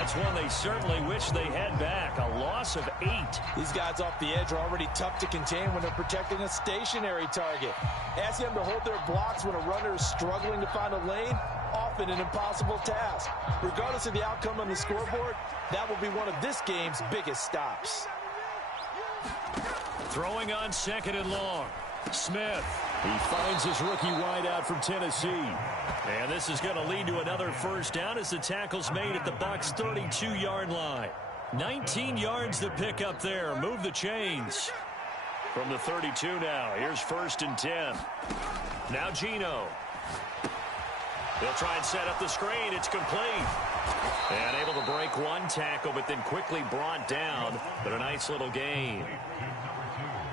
That's one they certainly wish they had back. A loss of 8. These guys off the edge are already tough to contain when they're protecting a stationary target. Asking them to hold their blocks when a runner is struggling to find a lane, often an impossible task. Regardless of the outcome on the scoreboard, that will be one of this game's biggest stops. Throwing on 2nd and long. Smith. He finds his rookie wideout from Tennessee. And this is going to lead to another first down as the tackle's made at the Bucs' 32-yard line. 19 yards to pick up there. Move the chains. From the 32 now. Here's 1st and 10. Now Geno. They'll try and set up the screen. It's complete. And able to break one tackle, but then quickly brought down. But a nice little gain.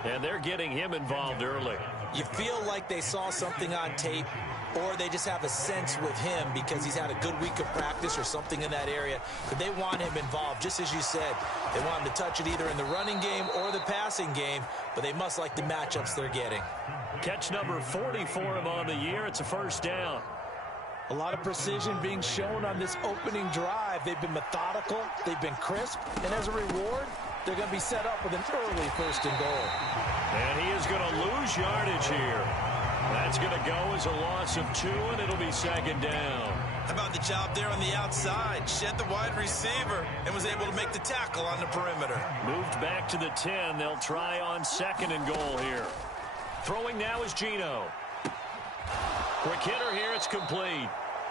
And they're getting him involved early. You feel like they saw something on tape, or they just have a sense with him because he's had a good week of practice or something in that area. But they want him involved, just as you said. They want him to touch it either in the running game or the passing game, but they must like the matchups they're getting. Catch number 40 for him on the year. It's a first down. A lot of precision being shown on this opening drive. They've been methodical, they've been crisp, and as a reward, they're going to be set up with an early 1st and goal. And he is going to lose yardage here. That's going to go as a loss of 2, and it'll be 2nd down. How about the job there on the outside? Shed the wide receiver and was able to make the tackle on the perimeter. Moved back to the 10. They'll try on 2nd and goal here. Throwing now is Geno. Quick hitter here. It's complete.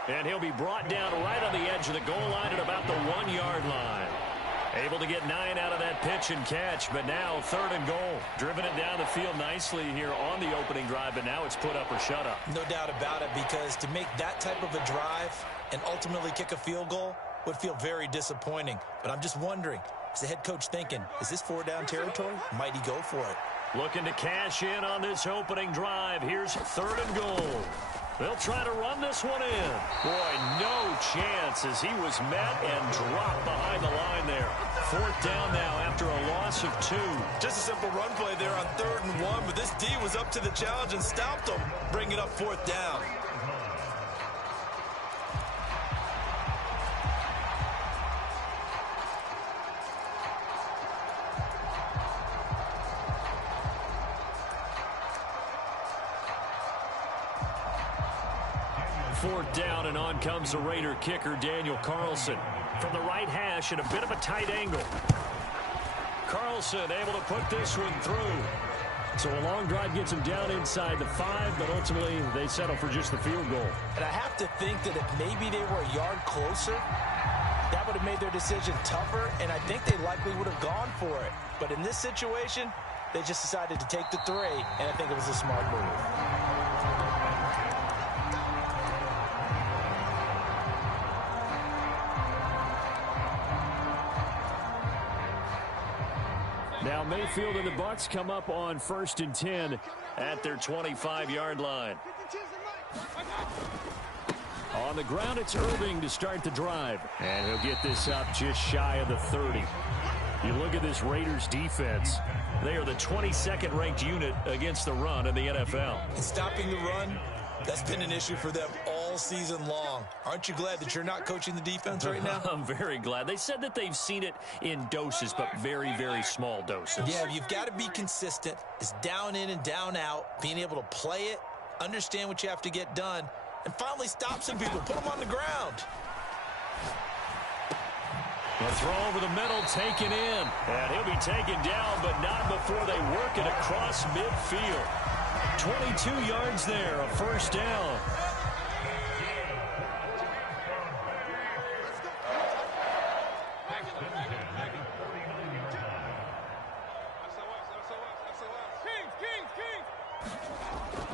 And he'll be brought down right on the edge of the goal line at about the 1-yard line. Able to get 9 out of that pitch and catch, but now 3rd and goal. Driven it down the field nicely here on the opening drive, but now it's put up or shut up. No doubt about it, because to make that type of a drive and ultimately kick a field goal would feel very disappointing. But I'm just wondering, is the head coach thinking, is this 4-down territory? Might he go for it? Looking to cash in on this opening drive. Here's 3rd and goal. They'll try to run this one in. Boy, no chance as he was met and dropped behind the line there. 4th down now after a loss of 2. Just a simple run play there on 3rd and 1, but this D was up to the challenge and stopped him. Bring it up 4th down. Fourth down, and on comes the Raider kicker, Daniel Carlson. From the right hash at a bit of a tight angle. Carlson able to put this one through. So a long drive gets him down inside the 5, but ultimately they settle for just the field goal. And I have to think that if maybe they were a yard closer, that would have made their decision tougher, and I think they likely would have gone for it. But in this situation, they just decided to take the 3, and I think it was a smart move. Now Mayfield and the Bucs come up on 1st and 10 at their 25-yard line. On the ground, it's Irving to start the drive. And he'll get this up just shy of the 30. You look at this Raiders defense. They are the 22nd ranked unit against the run in the NFL. And stopping the run, that's been an issue for them all season long. Aren't you glad that you're not coaching the defense right now? I'm very glad. They said that they've seen it in doses, but very, very small doses. Yeah, you've got to be consistent. It's down in and down out, being able to play it, understand what you have to get done, and finally stop some people, put them on the ground. A throw over the middle, taken in. And he'll be taken down, but not before they work it across midfield. 22 yards there, a first down.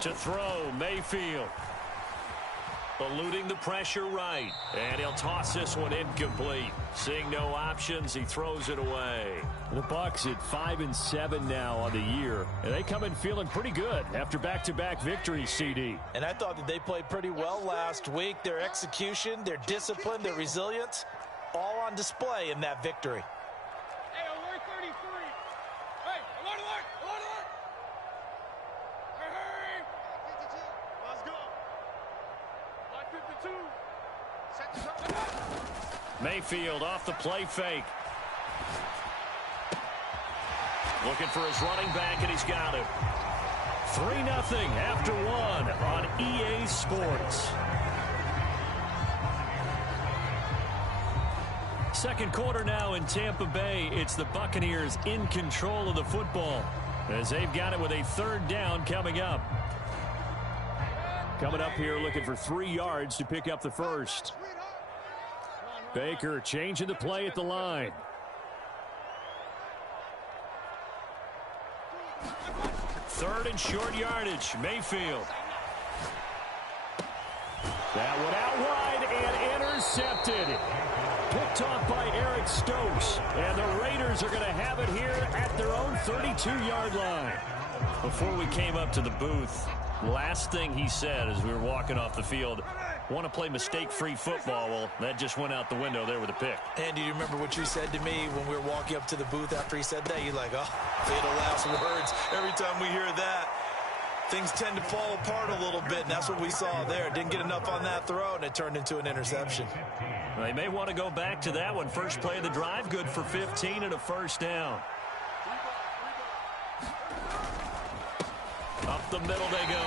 To throw, Mayfield. Eluding the pressure right. And he'll toss this one incomplete. Seeing no options, he throws it away. The Bucs at 5-7 now on the year. And they come in feeling pretty good after back-to-back victories, CD. And I thought that they played pretty well last week. Their execution, their discipline, their resilience, all on display in that victory. Hey, alert 33. Hey, alert, alert, alert, alert. Hey, 52. Let's go. 52. Set the Mayfield off the play fake. Looking for his running back, and he's got it. 3-0 after 1 on EA Sports. Second quarter now in Tampa Bay. It's the Buccaneers in control of the football as they've got it with a 3rd down coming up. Coming up here looking for 3 yards to pick up the first. Baker changing the play at the line. Third and short yardage. Mayfield. That one out wide and intercepted. Picked off by Eric Stokes. And the Raiders are going to have it here at their own 32-yard line. Before we came up to the booth, last thing he said as we were walking off the field, want to play mistake-free football. Well, that just went out the window there with a pick. And do you remember what you said to me when we were walking up to the booth after he said that? You're like, oh, fatal last words. Every time we hear that, things tend to fall apart a little bit, and that's what we saw there. Didn't get enough on that throw, and it turned into an interception. Well, they may want to go back to that one. First play of the drive, good for 15 and a first down. Up the middle they go.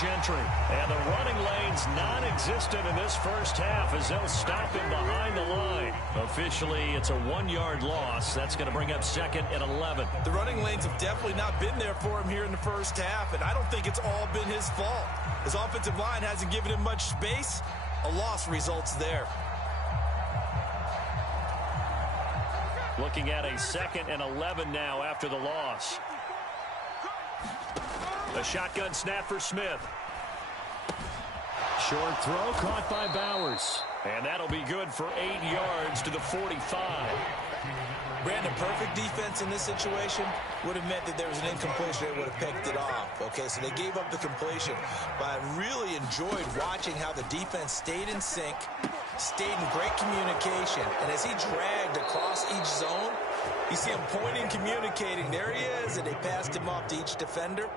Gentry. And the running lane's non-existent in this first half as they'll stop him behind the line. Officially, it's a 1-yard loss. That's going to bring up 2nd and 11. The running lanes have definitely not been there for him here in the first half, and I don't think it's all been his fault. His offensive line hasn't given him much space. A loss results there. Looking at a 2nd and 11 now after the loss. A shotgun snap for Smith. Short throw caught by Bowers. And that'll be good for 8 yards to the 45. Brandon, perfect defense in this situation would have meant that there was an incompletion. They would have picked it off. Okay, so they gave up the completion. But I really enjoyed watching how the defense stayed in sync, stayed in great communication. And as he dragged across each zone, you see him pointing, communicating. There he is, and they passed him off to each defender.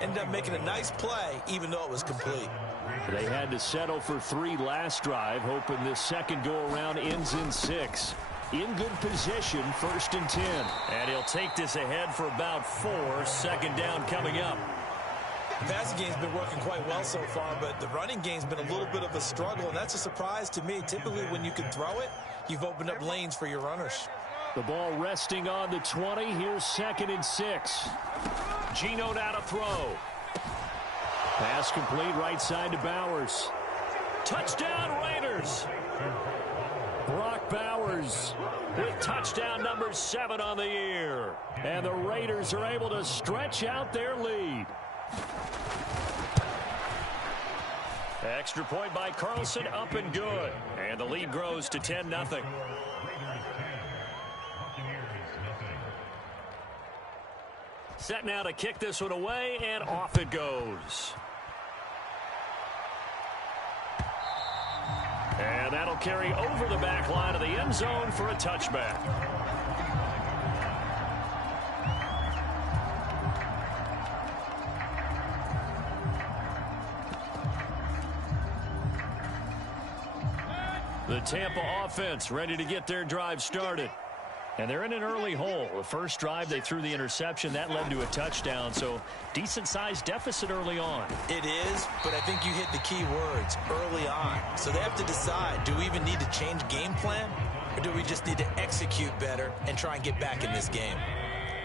Ended up making a nice play, even though it was complete. They had to settle for 3 last drive, hoping this second go-around ends in 6. In good position, 1st and 10. And he'll take this ahead for about 4. 2nd down coming up. The passing game's been working quite well so far, but the running game's been a little bit of a struggle, and that's a surprise to me. Typically, when you can throw it, you've opened up lanes for your runners. The ball resting on the 20. Here's 2nd and 6. Geno now to throw. Pass complete right side to Bowers. Touchdown Raiders. Brock Bowers with touchdown number 7 on the year. And the Raiders are able to stretch out their lead. Extra point by Carlson, up and good. And the lead grows to 10-0. Set now to kick this one away, and off it goes. And that'll carry over the back line of the end zone for a touchback. The Tampa offense ready to get their drive started. And they're in an early hole. The first drive, they threw the interception. That led to a touchdown, so decent-sized deficit early on. It is, but I think you hit the key words, early on. So they have to decide, do we even need to change game plan, or do we just need to execute better and try and get back in this game?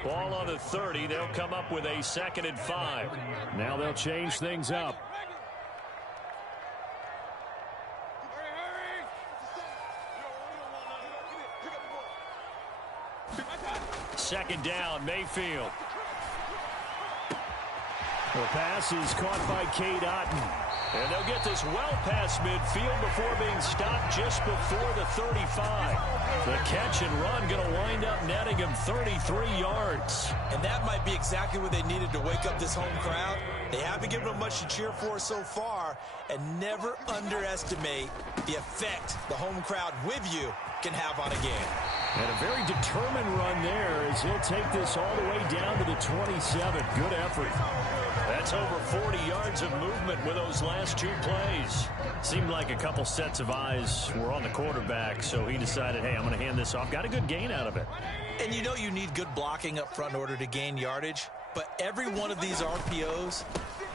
Ball on the 30. They'll come up with a 2nd and 5. Now they'll change things up. Second down, Mayfield. The pass is caught by Cade Otton. And they'll get this well past midfield before being stopped just before the 35. The catch and run going to wind up netting him 33 yards. And that might be exactly what they needed to wake up this home crowd. They haven't given them much to cheer for so far. And never underestimate the effect the home crowd with you can have on a game. And a very determined run there as he'll take this all the way down to the 27. Good effort. That's over 40 yards of movement with those last two plays. Seemed like a couple sets of eyes were on the quarterback, so he decided, hey, I'm going to hand this off. Got a good gain out of it. And you know you need good blocking up front in order to gain yardage, but every one of these RPOs,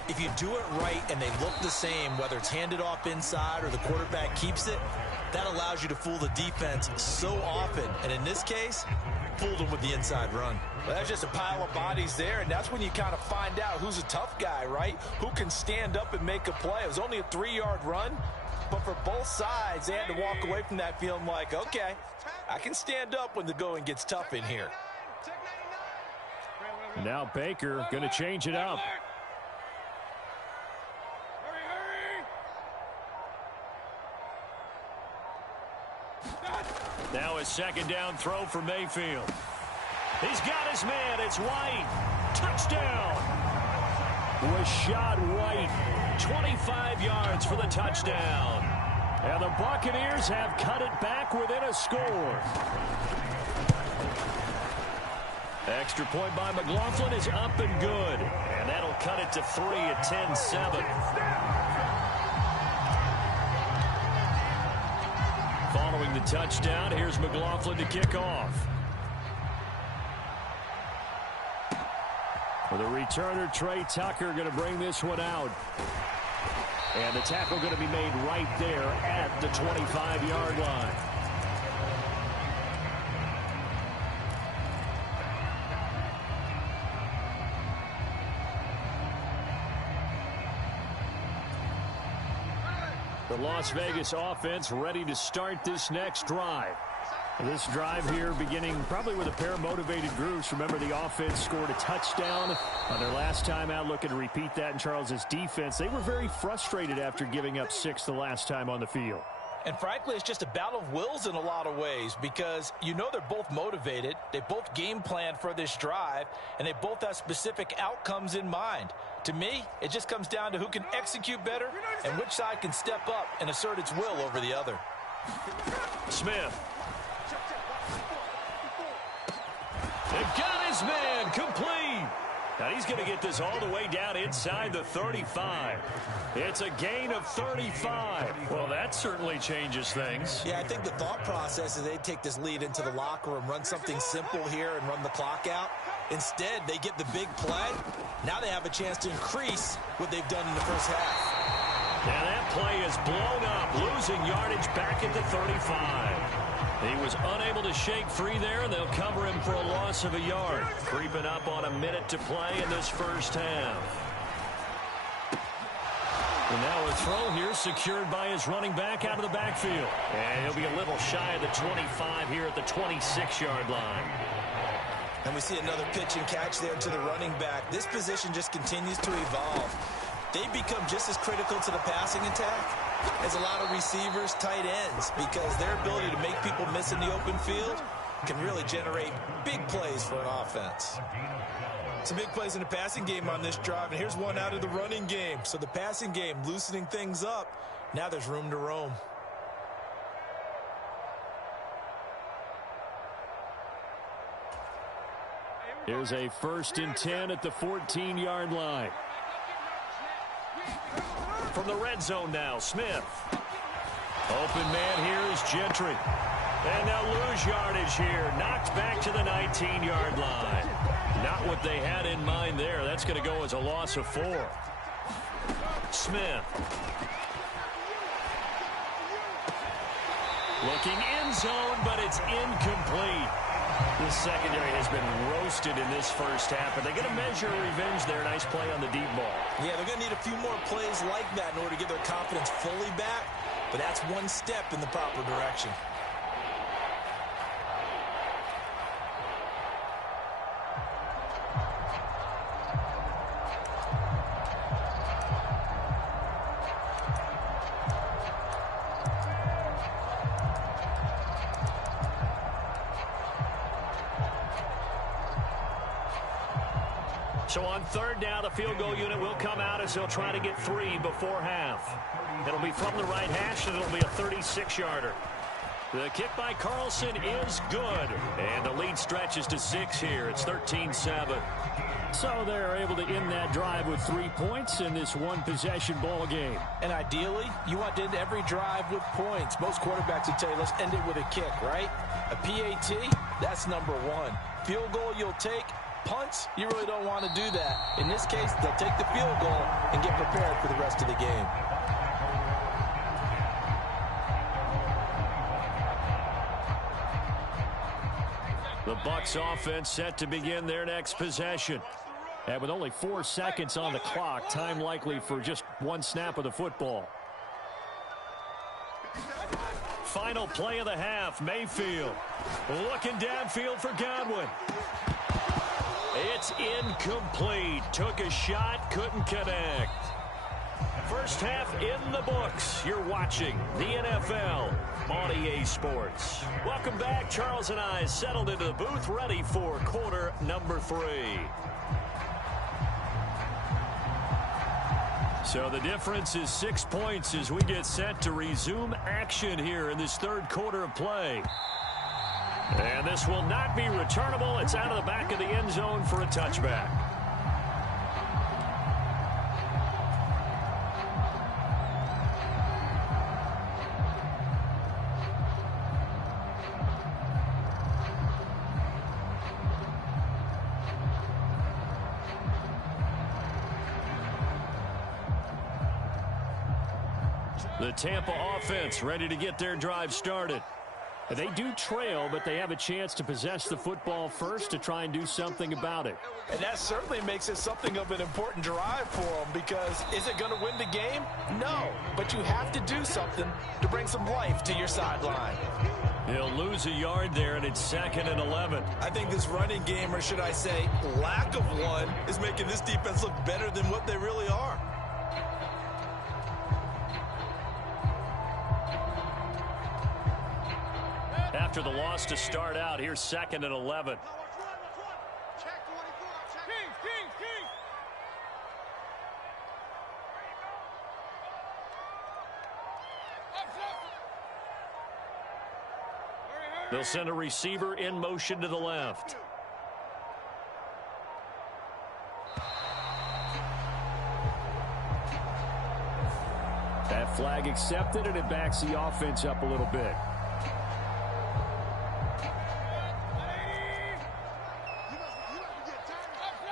if you do it right and they look the same, whether it's handed off inside or the quarterback keeps it, that allows you to fool the defense so often. And in this case, fooled them with the inside run. Well, that's just a pile of bodies there, and that's when you kind of find out who's a tough guy, right? Who can stand up and make a play. It was only a 3-yard run, but for both sides, they had to walk away from that feeling like, okay, I can stand up when the going gets tough in here. Now Baker going to change it up. Now a second down throw for Mayfield. He's got his man. It's White. Touchdown. Rashad White, 25 yards for the touchdown. And the Buccaneers have cut it back within a score. Extra point by McLaughlin is up and good. And that'll cut it to 3 at 10-7. Following the touchdown, here's McLaughlin to kick off. For the returner, Trey Tucker going to bring this one out. And the tackle going to be made right there at the 25-yard line. The Las Vegas offense ready to start this next drive. This drive here beginning probably with a pair of motivated groups. Remember, the offense scored a touchdown on their last time out. Looking to repeat that in Charles's defense. They were very frustrated after giving up 6 the last time on the field. And frankly, it's just a battle of wills in a lot of ways because you know they're both motivated. They both game plan for this drive, and they both have specific outcomes in mind. To me, it just comes down to who can execute better and which side can step up and assert its will over the other. Smith. They've got his man complete. Now he's going to get this all the way down inside the 35. It's a gain of 35. Well, that certainly changes things. Yeah, I think the thought process is they take this lead into the locker room, run something simple here and run the clock out. Instead, they get the big play. Now they have a chance to increase what they've done in the first half. And that play is blown up, losing yardage back at the 35. He was unable to shake free there, and they'll cover him for a loss of a yard. Creeping up on a minute to play in this first half. And now a throw here secured by his running back out of the backfield. And he'll be a little shy of the 25 here at the 26-yard line. And we see another pitch and catch there to the running back. This position just continues to evolve. They become just as critical to the passing attack as a lot of receivers, tight ends, because their ability to make people miss in the open field can really generate big plays for an offense. Some big plays in the passing game on this drive, and here's one out of the running game. So the passing game loosening things up. Now there's room to roam. Here's a 1st and 10 at the 14-yard line. From the red zone now, Smith. Open man here is Gentry. And they'll lose yardage here. Knocked back to the 19-yard line. Not what they had in mind there. That's going to go as a loss of 4. Smith. Looking end zone, but it's incomplete. The secondary has been roasted in this first half. Are they going to measure revenge there? Nice play on the deep ball. Yeah, they're going to need a few more plays like that in order to get their confidence fully back. But that's one step in the proper direction. So on 3rd down, the field goal unit will come out as they'll try to get 3 before half. It'll be from the right hash, and it'll be a 36-yarder. The kick by Carlson is good. And the lead stretches to 6 here. It's 13-7. So they're able to end that drive with 3 points in this one-possession ball game. And ideally, you want to end every drive with points. Most quarterbacks would tell you, let's end it with a kick, right? A PAT, that's number 1. Field goal you'll take. Punts, you really don't want to do that. In this case, they'll take the field goal and get prepared for the rest of the game. The Bucs offense set to begin their next possession. And with only 4 seconds on the clock, time likely for just one snap of the football. Final play of the half, Mayfield. Looking downfield for Godwin. It's incomplete. Took a shot, couldn't connect. First half in the books. You're watching the NFL on EA Sports. Welcome back. Charles and I settled into the booth, ready for quarter number 3. So the difference is 6 points as we get set to resume action here in this third quarter of play. And this will not be returnable. It's out of the back of the end zone for a touchback. The Tampa offense ready to get their drive started. They do trail, but they have a chance to possess the football first to try and do something about it. And that certainly makes it something of an important drive for them, because is it going to win the game? No, but you have to do something to bring some life to your sideline. He'll lose a yard there, and it's 2nd and 11. I think this running game, or should I say lack of one, is making this defense look better than what they really are. After the loss to start out, here's 2nd and 11. Check 24. Check. King. They'll send a receiver in motion to the left. That flag accepted, and it backs the offense up a little bit.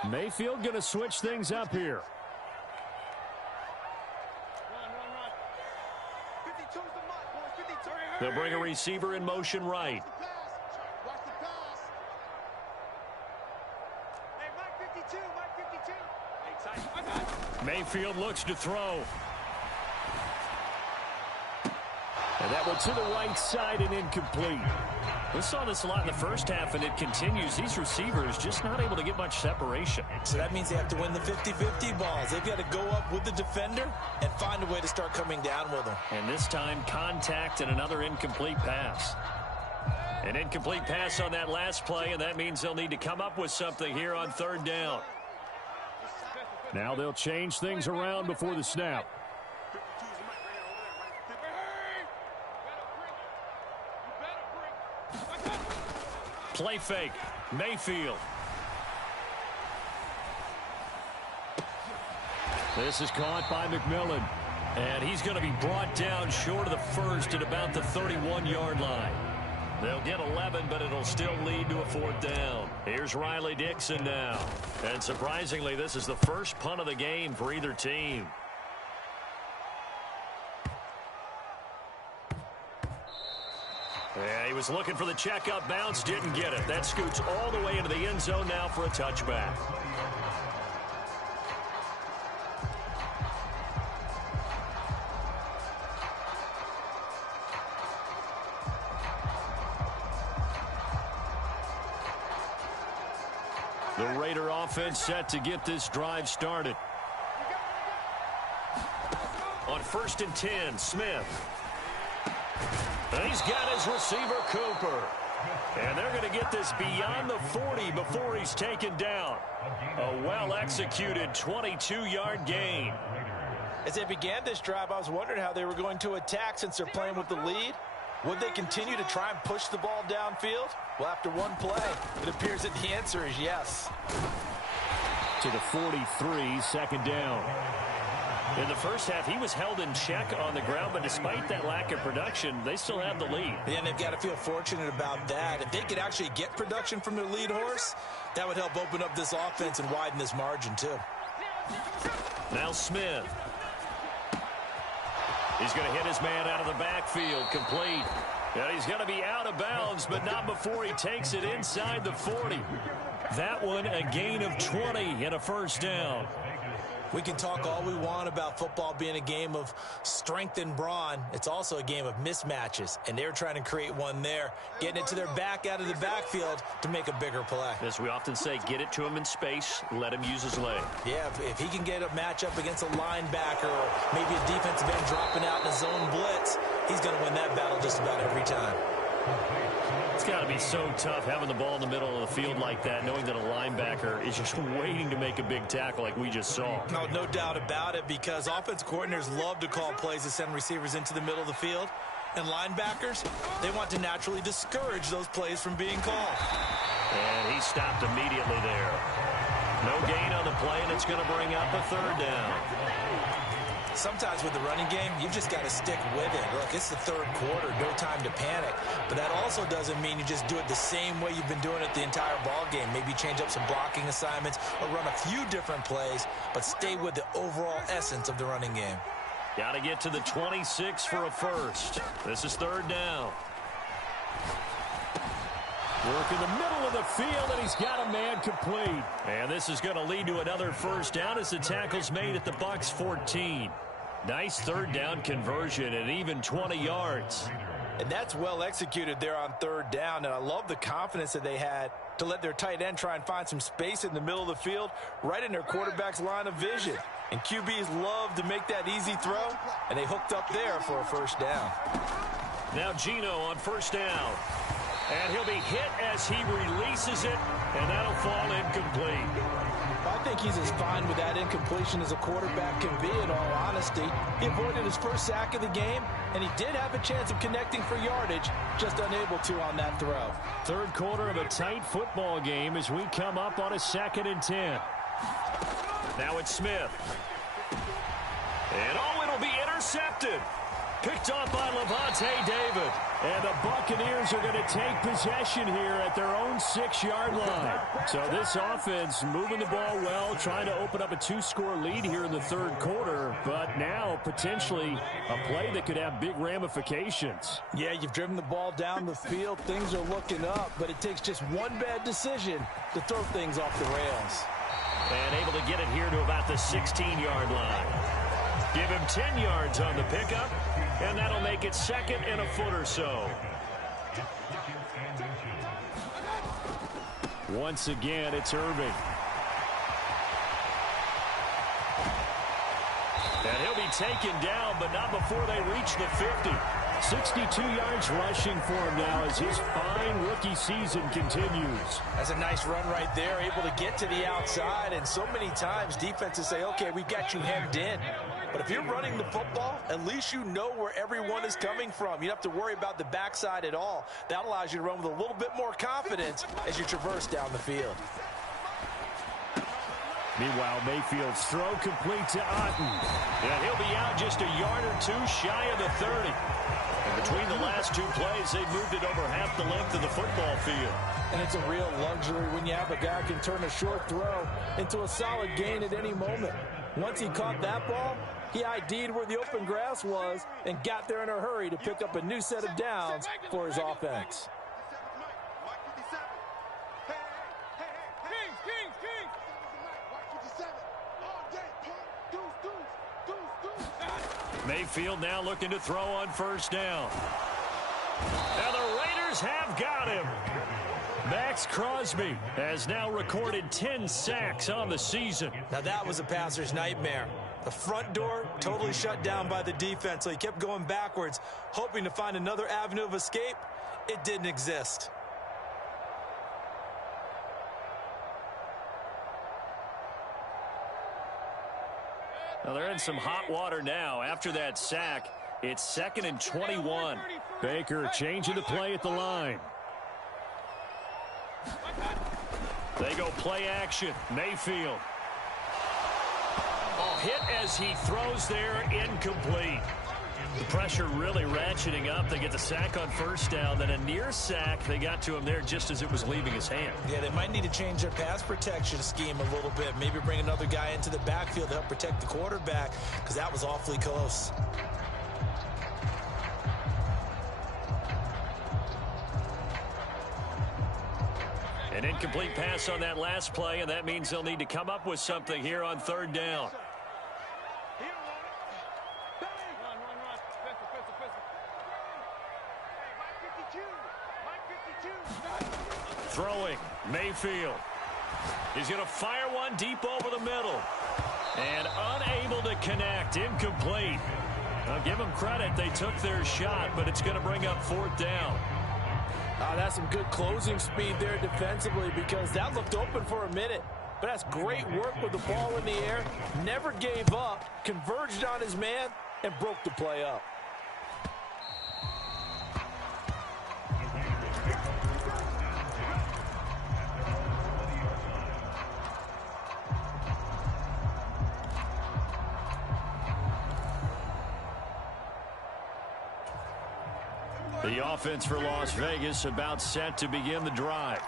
Mayfield going to switch things up here. They'll bring a receiver in motion right. Mayfield looks to throw. And that one to the right side and incomplete. We saw this a lot in the first half, and it continues. These receivers just not able to get much separation. So that means they have to win the 50-50 balls. They've got to go up with the defender and find a way to start coming down with them. And this time, contact and another incomplete pass. An incomplete pass on that last play, and that means they'll need to come up with something here on 3rd down. Now they'll change things around before the snap. Play fake. Mayfield. This is caught by McMillan. And he's going to be brought down short of the first at about the 31-yard line. They'll get 11, but it'll still lead to a 4th down. Here's Riley Dixon now. And surprisingly, this is the first punt of the game for either team. Yeah, he was looking for the checkup bounce, didn't get it. That scoots all the way into the end zone now for a touchback. The Raider offense set to get this drive started. On 1st and 10, Smith. And he's got his receiver, Cooper. And they're going to get this beyond the 40 before he's taken down. A well-executed 22-yard gain. As they began this drive, I was wondering how they were going to attack since they're playing with the lead. Would they continue to try and push the ball downfield? Well, after one play, it appears that the answer is yes. To the 43, second down. In the first half, he was held in check on the ground, but despite that lack of production, they still have the lead. Yeah, and they've got to feel fortunate about that. If they could actually get production from their lead horse, that would help open up this offense and widen this margin, too. Now Smith. He's going to hit his man out of the backfield, complete. And he's going to be out of bounds, but not before he takes it inside the 40. That one, a gain of 20 and a first down. We can talk all we want about football being a game of strength and brawn. It's also a game of mismatches, and they're trying to create one there, getting it to their back out of the backfield to make a bigger play. As we often say, get it to him in space, let him use his leg. Yeah, if he can get a matchup against a linebacker or maybe a defensive end dropping out in a zone blitz, he's going to win that battle just about every time. It's got to be so tough having the ball in the middle of the field like that, knowing that a linebacker is just waiting to make a big tackle like we just saw. No doubt about it, because offense coordinators love to call plays to send receivers into the middle of the field. And linebackers, they want to naturally discourage those plays from being called. And he stopped immediately there. No gain on the play, and it's going to bring up a third down. Sometimes with the running game, you've just got to stick with it. Look, it's the third quarter, no time to panic. But that also doesn't mean you just do it the same way you've been doing it the entire ball game. Maybe change up some blocking assignments or run a few different plays, but stay with the overall essence of the running game. Got to get to the 26 for a first. This is third down. Work in the middle of the field, and he's got a man complete. And this is going to lead to another first down as the tackle's made at the Bucs 14. Nice third down conversion and even 20 yards. And that's well executed there on third down, and I love the confidence that they had to let their tight end try and find some space in the middle of the field, right in their quarterback's line of vision. And QBs love to make that easy throw, and they hooked up there for a first down. Now Geno on first down. And he'll be hit as he releases it, and that'll fall incomplete. I think he's as fine with that incompletion as a quarterback can be, in all honesty. He avoided his first sack of the game, and he did have a chance of connecting for yardage, just unable to on that throw. Third quarter of a tight football game as we come up on a 2nd and 10. Now it's Smith. And it'll be intercepted. Picked off by Levante David. And the Buccaneers are going to take possession here at their own 6-yard line. So this offense moving the ball well, trying to open up a 2-score lead here in the third quarter. But now potentially a play that could have big ramifications. Yeah, you've driven the ball down the field. Things are looking up, but it takes just one bad decision to throw things off the rails. And able to get it here to about the 16-yard line. Give him 10 yards on the pickup, and that'll make it 2nd and a foot or so. Once again, it's Irving. And he'll be taken down, but not before they reach the 50. 62 yards rushing for him now as his fine rookie season continues. That's a nice run right there, able to get to the outside, and so many times defenses say, okay, we've got you hemmed in. But if you're running the football, at least you know where everyone is coming from. You don't have to worry about the backside at all. That allows you to run with a little bit more confidence as you traverse down the field. Meanwhile, Mayfield's throw complete to Otten. And he'll be out just a yard or two shy of the 30. And between the last two plays, they've moved it over half the length of the football field. And it's a real luxury when you have a guy who can turn a short throw into a solid gain at any moment. Once he caught that ball, he ID'd where the open grass was and got there in a hurry to pick up a new set of downs for his offense. Mayfield now looking to throw on first down. Now the Raiders have got him. Max Crosby has now recorded 10 sacks on the season. Now that was a passer's nightmare. The front door totally shut down by the defense, so he kept going backwards, hoping to find another avenue of escape. It didn't exist. Well, they're in some hot water now after that sack. It's 2nd and 21. Baker changing the play at the line. They go play action. Mayfield. Oh, hit as he throws there, incomplete. The pressure really ratcheting up. They get the sack on first down, then a near sack. They got to him there just as it was leaving his hand. Yeah, they might need to change their pass protection scheme a little bit. Maybe bring another guy into the backfield to help protect the quarterback, because that was awfully close. An incomplete pass on that last play, and that means they'll need to come up with something here on 3rd down. Throwing, Mayfield. He's going to fire one deep over the middle. And unable to connect, incomplete. I'll give them credit, they took their shot, but it's going to bring up 4th down. That's some good closing speed there defensively, because that looked open for a minute. But that's great work with the ball in the air. Never gave up, converged on his man, and broke the play up. The offense for Las Vegas about set to begin the drive.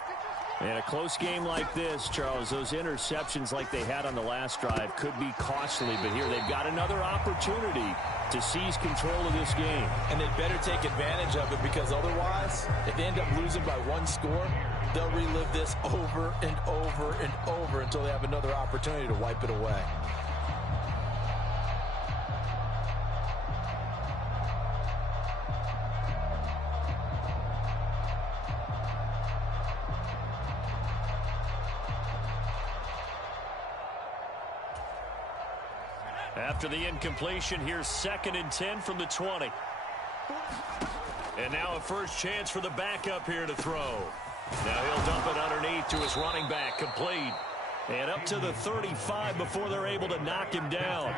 And a close game like this, Charles, those interceptions like they had on the last drive could be costly. But here they've got another opportunity to seize control of this game. And they better take advantage of it, because otherwise, if they end up losing by 1 score, they'll relive this over and over and over until they have another opportunity to wipe it away. After the incompletion, here's 2nd and 10 from the 20. And now a first chance for the backup here to throw. Now he'll dump it underneath to his running back, complete. And up to the 35 before they're able to knock him down.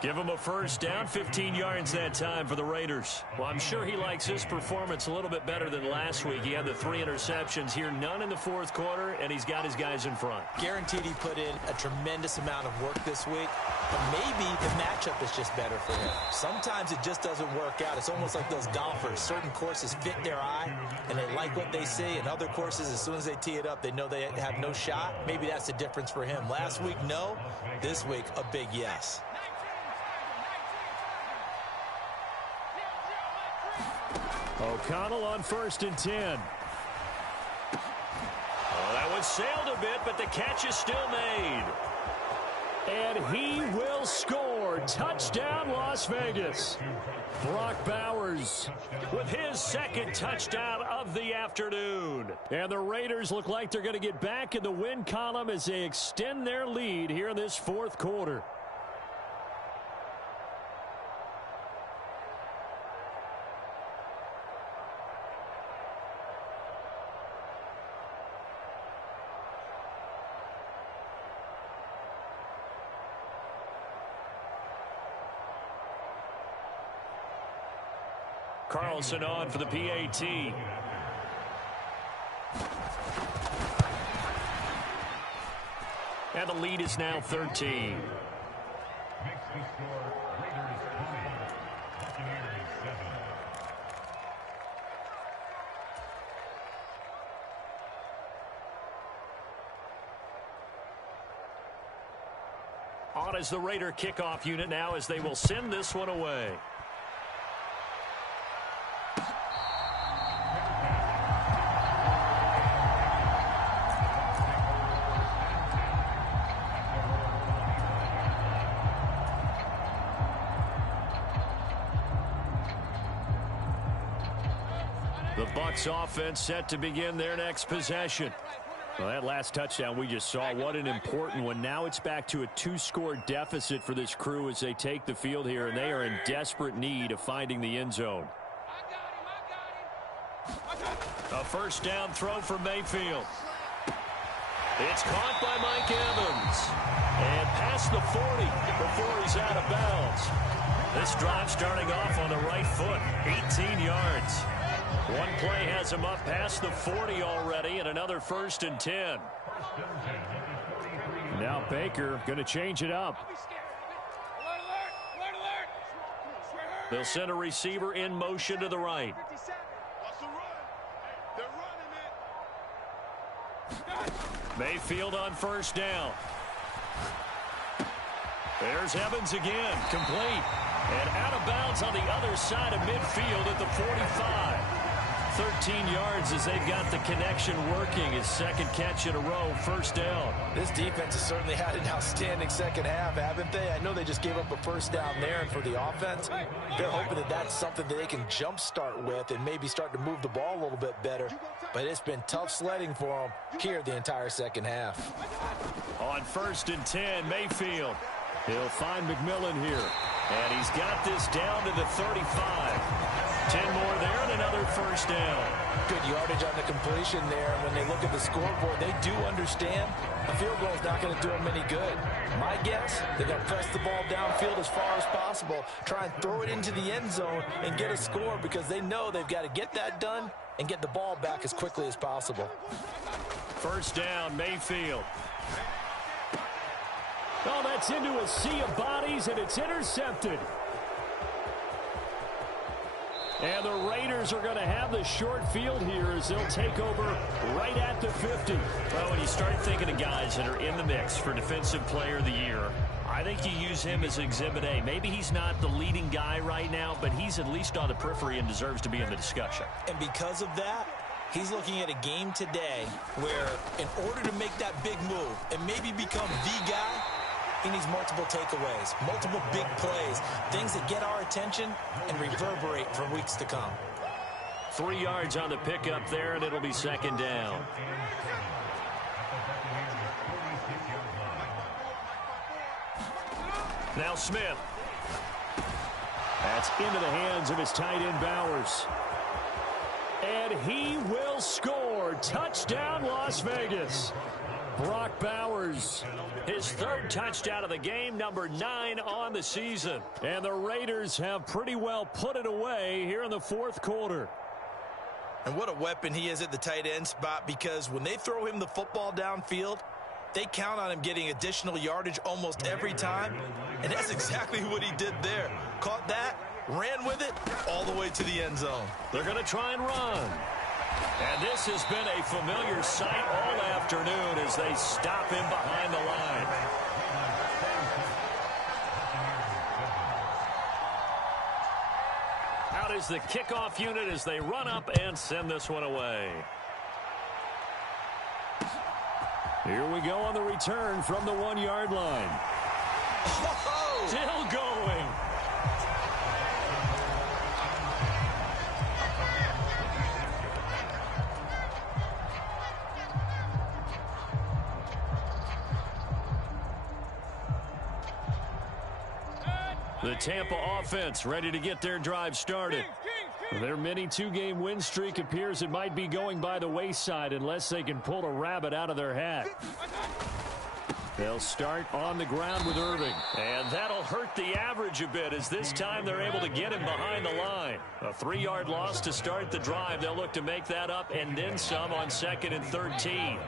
Give him a first down, 15 yards that time for the Raiders. Well, I'm sure he likes his performance a little bit better than last week. He had the 3 interceptions here, none in the 4th quarter, and he's got his guys in front. Guaranteed he put in a tremendous amount of work this week, but maybe the matchup is just better for him. Sometimes it just doesn't work out. It's almost like those golfers. Certain courses fit their eye, and they like what they see, and other courses, as soon as they tee it up, they know they have no shot. Maybe that's the difference for him. Last week, no. This week, a big yes. O'Connell on 1st and 10. Oh, that one sailed a bit, but the catch is still made. And he will score. Touchdown, Las Vegas. Brock Bowers with his 2nd touchdown of the afternoon. And the Raiders look like they're going to get back in the win column as they extend their lead here in this 4th quarter. Carlson on for the PAT. And the lead is now 13. On is the Raider kickoff unit now as they will send this one away. The Bucs offense set to begin their next possession. Well, that last touchdown we just saw, what an important one. Now it's back to a 2-score deficit for this crew as they take the field here, and they are in desperate need of finding the end zone. A first down throw for Mayfield. It's caught by Mike Evans. And past the 40 before he's out of bounds. This drive starting off on the right foot, 18 yards. One play has him up past the 40 already, and another 1st and 10. Now Baker going to change it up. They'll send a receiver in motion to the right. Mayfield on 1st down. There's Evans again, complete. And out of bounds on the other side of midfield at the 45. 13 yards as they've got the connection working. His second catch in a row, 1st down. This defense has certainly had an outstanding second half, haven't they? I know they just gave up a 1st down there, and for the offense, they're hoping that that's something that they can jumpstart with and maybe start to move the ball a little bit better. But it's been tough sledding for them here the entire second half. On 1st and 10, Mayfield. He'll find McMillan here. And he's got this down to the 35. 10 more there and another 1st down. Good yardage on the completion there. When they look at the scoreboard, they do understand a field goal is not going to do them any good. My guess, they're going to press the ball downfield as far as possible, try and throw it into the end zone and get a score because they know they've got to get that done and get the ball back as quickly as possible. 1st down, Mayfield. Oh, that's into a sea of bodies, and it's intercepted. And the Raiders are going to have the short field here as they'll take over right at the 50. Well, when you start thinking of guys that are in the mix for Defensive Player of the Year, I think you use him as Exhibit A. Maybe he's not the leading guy right now, but he's at least on the periphery and deserves to be in the discussion. And because of that, he's looking at a game today where in order to make that big move and maybe become the guy, he needs multiple takeaways, multiple big plays, things that get our attention and reverberate for weeks to come. 3 yards on the pickup there, and it'll be 2nd down. Now Smith. That's into the hands of his tight end Bowers. And he will score. Touchdown, Las Vegas. Brock Bowers, his 3rd touchdown of the game, number 9 on the season. And the Raiders have pretty well put it away here in the 4th quarter. And what a weapon he is at the tight end spot, because when they throw him the football downfield, they count on him getting additional yardage almost every time. And that's exactly what he did there. Caught that, ran with it, all the way to the end zone. They're going to try and run. And this has been a familiar sight all afternoon as they stop him behind the line. Out is the kickoff unit as they run up and send this one away. Here we go on the return from the 1-yard line. Oh! Still going. The Tampa offense ready to get their drive started. Their mini 2-game win streak appears it might be going by the wayside unless they can pull a rabbit out of their hat. They'll start on the ground with Irving. And that'll hurt the average a bit as this time they're able to get him behind the line. A 3-yard loss to start the drive. They'll look to make that up and then some on 2nd and 13.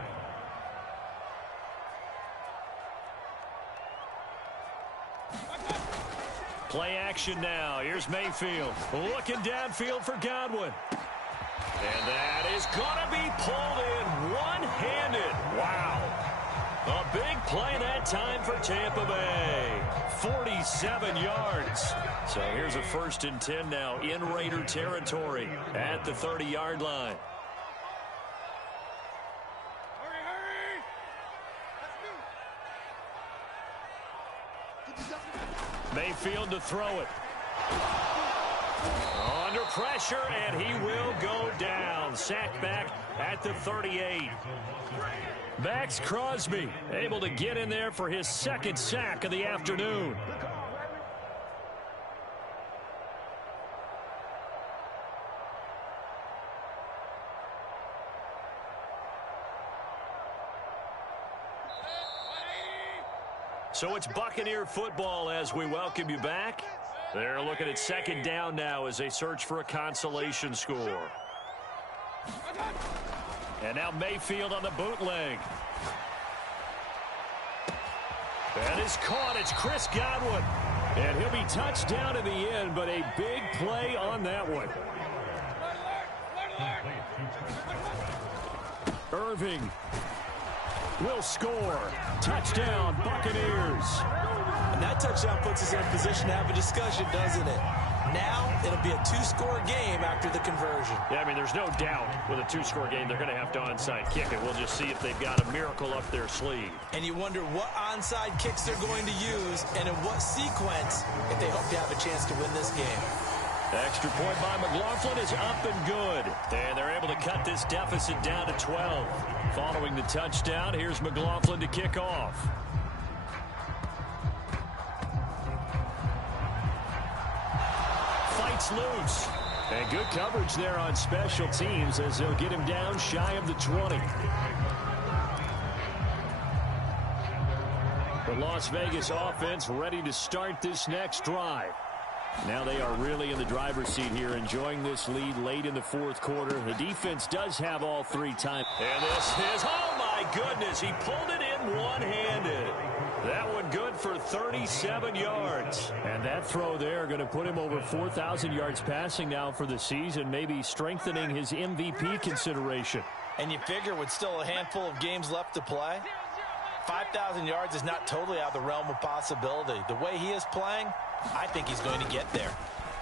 Play action now. Here's Mayfield. Looking downfield for Godwin. And that is going to be pulled in one-handed. Wow. A big play that time for Tampa Bay. 47 yards. So here's a 1st and 10 now in Raider territory at the 30-yard line. Mayfield to throw it. Under pressure, and he will go down. Sacked back at the 38. Max Crosby able to get in there for his 2nd sack of the afternoon. So it's Buccaneer football as we welcome you back. They're looking at second down now as they search for a consolation score. And now Mayfield on the bootleg. And it's caught. It's Chris Godwin. And he'll be touched down in the end, but a big play on that one. Irving will score. Touchdown, Buccaneers. And that touchdown puts us in a position to have a discussion, doesn't it? Now it'll be a two-score game after the conversion. Yeah, I mean, there's no doubt with a two-score game they're going to have to onside kick it. We'll just see if they've got a miracle up their sleeve. And you wonder what onside kicks they're going to use and in what sequence if they hope to have a chance to win this game. The extra point by McLaughlin is up and good. And they're able to cut this deficit down to 12. Following the touchdown, here's McLaughlin to kick off. Fights loose. And good coverage there on special teams as they'll get him down shy of the 20. The Las Vegas offense ready to start this next drive. Now they are really in the driver's seat here, enjoying this lead late in the fourth quarter. The defense does have all three times. And this is, oh my goodness, he pulled it in one-handed. That one good for 37 yards. And that throw there going to put him over 4,000 yards passing now for the season, maybe strengthening his MVP consideration. And you figure with still a handful of games left to play, 5,000 yards is not totally out of the realm of possibility. The way he is playing, I think he's going to get there.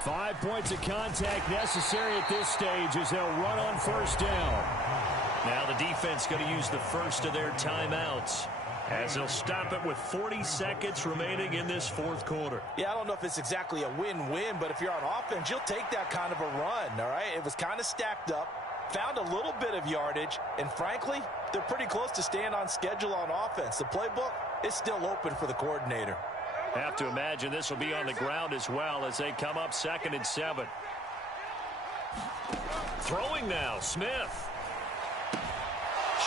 5 points of contact necessary at this stage as they'll run on first down. Now the defense going to use the first of their timeouts as they'll stop it with 40 seconds remaining in this fourth quarter. Yeah, I don't know if it's exactly a win-win, but if you're on offense, you'll take that kind of a run, all right? It was kind of stacked up, found a little bit of yardage, and frankly, they're pretty close to staying on schedule on offense. The playbook is still open for the coordinator. Have to imagine this will be on the ground as well as they come up 2nd and 7. Throwing now, Smith.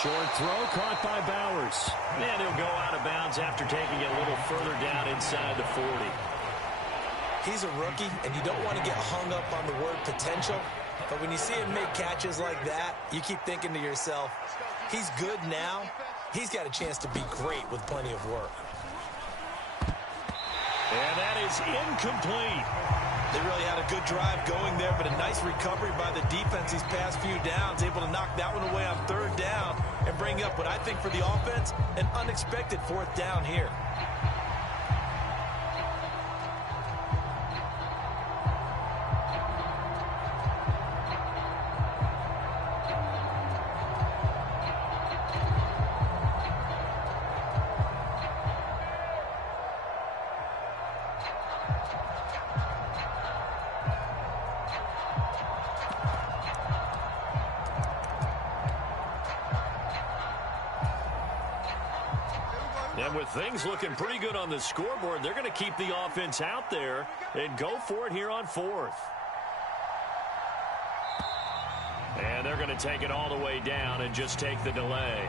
Short throw caught by Bowers. And he'll go out of bounds after taking it a little further down inside the 40. He's a rookie, and you don't want to get hung up on the word potential. But when you see him make catches like that, you keep thinking to yourself, he's good now. He's got a chance to be great with plenty of work. And that is incomplete. They really had a good drive going there, but a nice recovery by the defense these past few downs, able to knock that one away on 3rd down and bring up what I think for the offense, an unexpected 4th down here. And with things looking pretty good on the scoreboard, they're going to keep the offense out there and go for it here on 4th. And they're going to take it all the way down and just take the delay.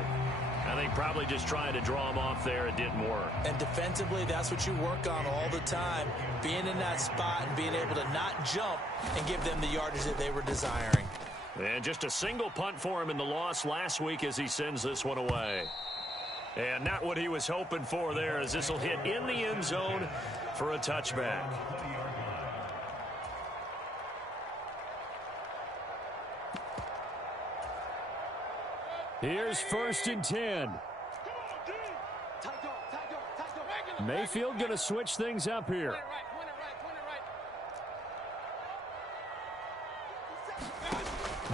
I think probably just trying to draw them off there. It didn't work. And defensively, that's what you work on all the time. Being in that spot and being able to not jump and give them the yardage that they were desiring. And just a single punt for him in the loss last week as he sends this one away. And not what he was hoping for there, as this will hit in the end zone for a touchback. Here's 1st and 10. Mayfield going to switch things up here.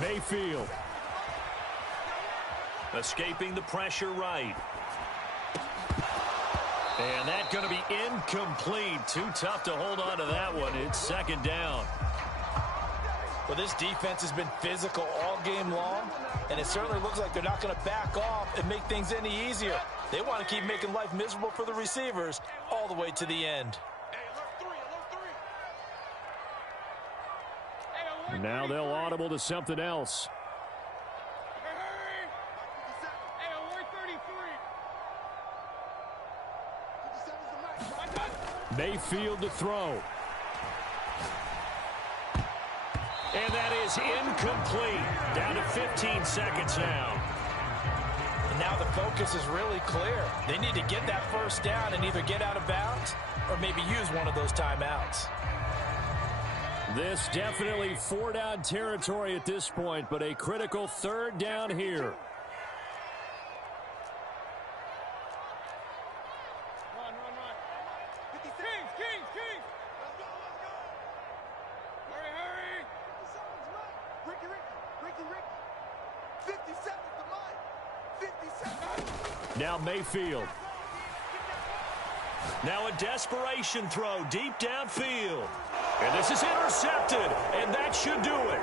Mayfield. Escaping the pressure right. And that's going to be incomplete. Too tough to hold on to that one. It's 2nd down. Well, this defense has been physical all game long, and it certainly looks like they're not going to back off and make things any easier. They want to keep making life miserable for the receivers all the way to the end. Now they'll audible to something else. Mayfield to throw. And that is incomplete. Down to 15 seconds now. And now the focus is really clear. They need to get that first down and either get out of bounds or maybe use one of those timeouts. This definitely 4-down territory at this point, but a critical 3rd down here. Run. Kings. Let's go. Hurry. Ricky. 50 seconds to mine. 50 seconds. Now Mayfield. Now a desperation throw deep downfield. And this is intercepted, and that should do it.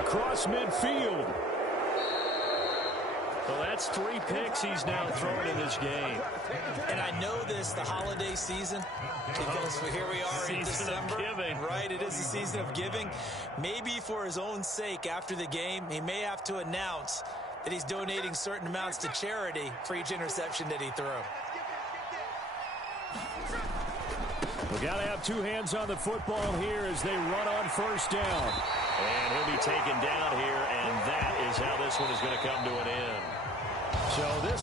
Across midfield. Well, that's 3 picks he's now thrown in this game. And I know this, the holiday season, because here we are in December. Right, it is the season of giving. Maybe for his own sake after the game, he may have to announce that he's donating certain amounts to charity for each interception that he threw. We got to have 2 hands on the football here as they run on 1st down. And he'll be taken down here, and that is how this one is going to come to an end. So this